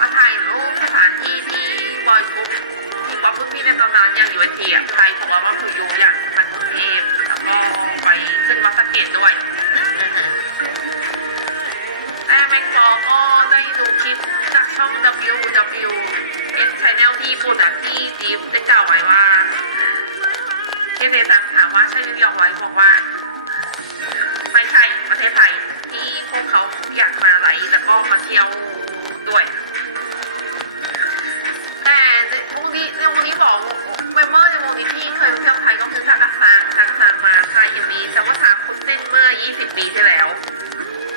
มาถ่ายรูปสถานที่ที่บอยกรุ๊ปที่ป๊อปรุ่นพี่ในตำนานอย่างอยู่เทียไทยของเราว่าคือยูอย่างทางกรุงเทพแล้วก็ไปขึ้นวัดสะเกตด้วยแต่แมงปอก็ได้ดูคลิปจากช่อง W W S Channel ที่ญี่ปุ่นอะที่จิ๊บได้กล่าวไว้ว่าเจเจซังถามว่าใช่หรือยังไว้บอกว่า ไม่ใช่ประเทศไทย วกเขาอยากมาไหลแล้วก็มาเที่ยวด้วย แต่ในวงนี้ในวงนี้บอกเมมเบอร์ในวงนี้ที่เคยเที่ยวไทยก็คือทากาซังทากาซังมาไทยยังมีแต่ว่าสาคุณเต้นเมื่อ 20 ปีที่แล้ว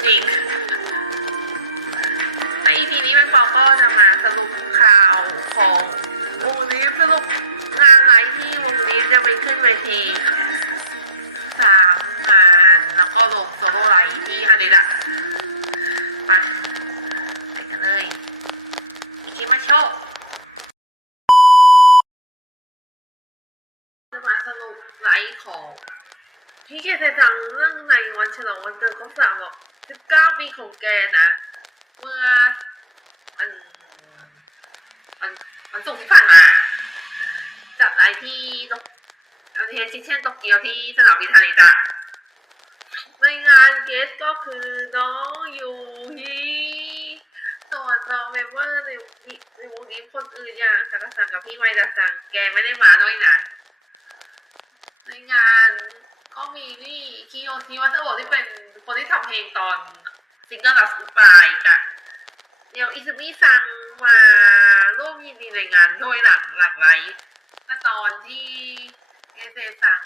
จริงใน EP นี้แมงปอก็จะมาสรุปข่าวของวงนี้สรุปงานไหนที่วงนี้จะไปขึ้นเวที สรุปไลท์ของพี่เคเซจังเรื่องในวันฉลองวันเกิดครบสามบอก19ปีของแกนะ เมื่อมันมันมันศุกร์ที่ผ่านมา จัดไลท์ที่โตประเทศชิเช่นโตเกียวที่สนามบินฮาเดดะในงานเกสก็คือน้องยูฮีส่วนน้องเมมเบอร์ในในวงนี้คนอื่นอย่างสักสังกับพี่ไมดาสังแกไม่ได้มาด้วยนะ ก็มีนี่คิโยชิวัตโอที่เป็นคนที่ทำเพลงตอนซิงเกิลลัสกูปายกับเดี๋ยวอิซึมิซังมาร่วมยินดีในงานด้วยหลังหลังไลฟ์ตอนที่เอเซซัง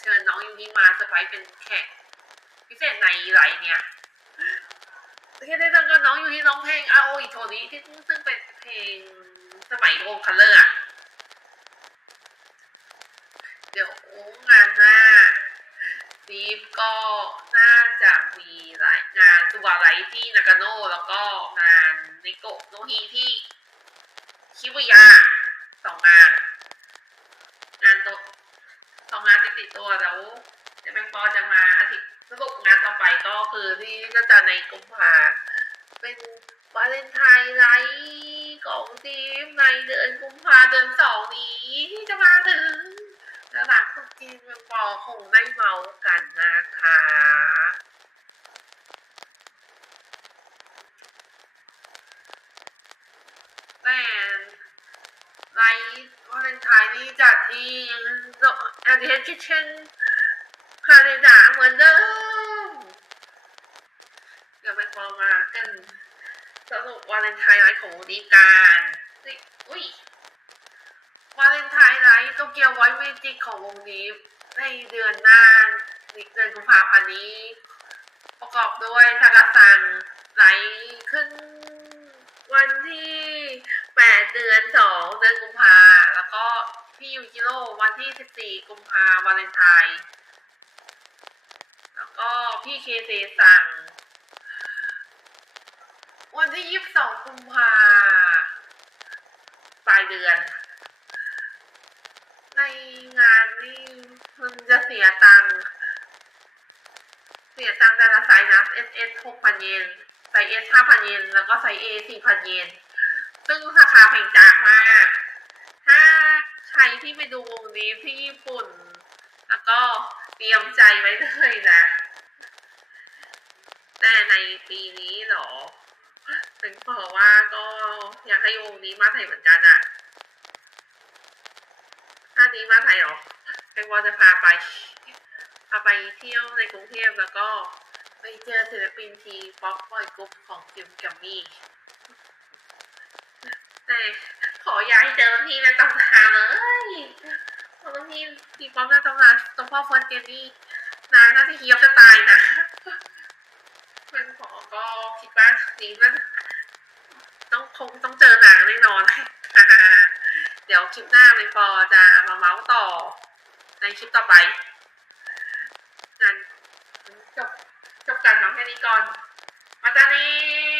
เชิญน้องยูฮีมาเซอร์ไพรส์เป็นแขกพิเศษในไลน์เนี่ยแค่ได้ตั้งก็น้องอยู่ที่น้องเพลงอาโออิโทนี้ที่ซึ่งเป็นเพลงสมัยโอคัลเลอร์อะเดี๋ยวงานหน้า ซีฟก็น่าจะมีรายงานตัวไลท์ที่นากาโน่แล้วก็งานนิโกะโนฮีที่ชิบุยะสองงาน งานตัวสองงานติดติดตัวแล้วจะแมงปอจะมาอาทิตย์สรุปงานต่อไปก็คือที่ก็จะในกุมภาเป็นวาเลนไทน์ไลท์ของทีมในเดือนกุมภาเดือนสองนี้ที่จะมาถึงแล้วห ลังสุดจีนแมงปอคงได้เมากันนะคะแต่ไลท์วาเลนไทน์นี่จัดที่แอนดี้คิทเช่นคาเนดาเหมือนเดิมเดี๋ยวไปพอมากันสรุปวาเลนไทน์ไลท์ของดีการเฮ้ยอุ้ยวาเลนไทน์ ไลท์โตเกียวไวท์เมจิกของวงนี้ในเดือนหน้าเดือนกุมภาพันธ์นี้ ประกอบด้วยทากาซังไลขึ้นวันที่8เดือน2เดือนกุมภาแล้วก็พี่ยูจิโร่วันที่14กุมภาวาเลนไทน์แล้วก็พี่เคเซสั่ง วันที่ยี่สิบสองกุมภาปลายเดือน งานนี่มันจะเสียตังค์เสียตังค์แต่ละไซส์นะ S S หกพันเยนไซส์ S ห้าพันเยนแล้วก็ไซส์ A สี่พันเยนซึ่งราคาแพงจักมาก ถ้าใครที่ไปดูวงนี้ที่ญี่ปุ่น แล้วก็เตรียมใจไว้เลยนะ แต่ในปีนี้หรอเป็นเพราะว่าก็อยากให้วงนี้มาไทยเหมือนกันอะ นี้มาไทยเหรอเป็นว่าจะพาไป พาไปเที่ยวในกรุงเทพแล้วก็ไปเจอศิลปินทีป๊อปบอยกรุ๊ปของจิมกัมมี่แต่ขอย้ายเจอพี่ในตำนานเลยเพราะว่าพี่พี่ป๊อปในตำนานตัวพ่อฟอนเจนนี่นางน่าจะเฮียบจะตายนะเพื่อนขอก็คิดว่านี้ว่าต้องคงต้องเจอนางแน่นอนอ่า เดี๋ยวคลิปหน้าเลยปอจะมาเมาส์ต่อ ในคลิปต่อไปงานจบจบการน้องแค่นี้ก่อน มาจานี้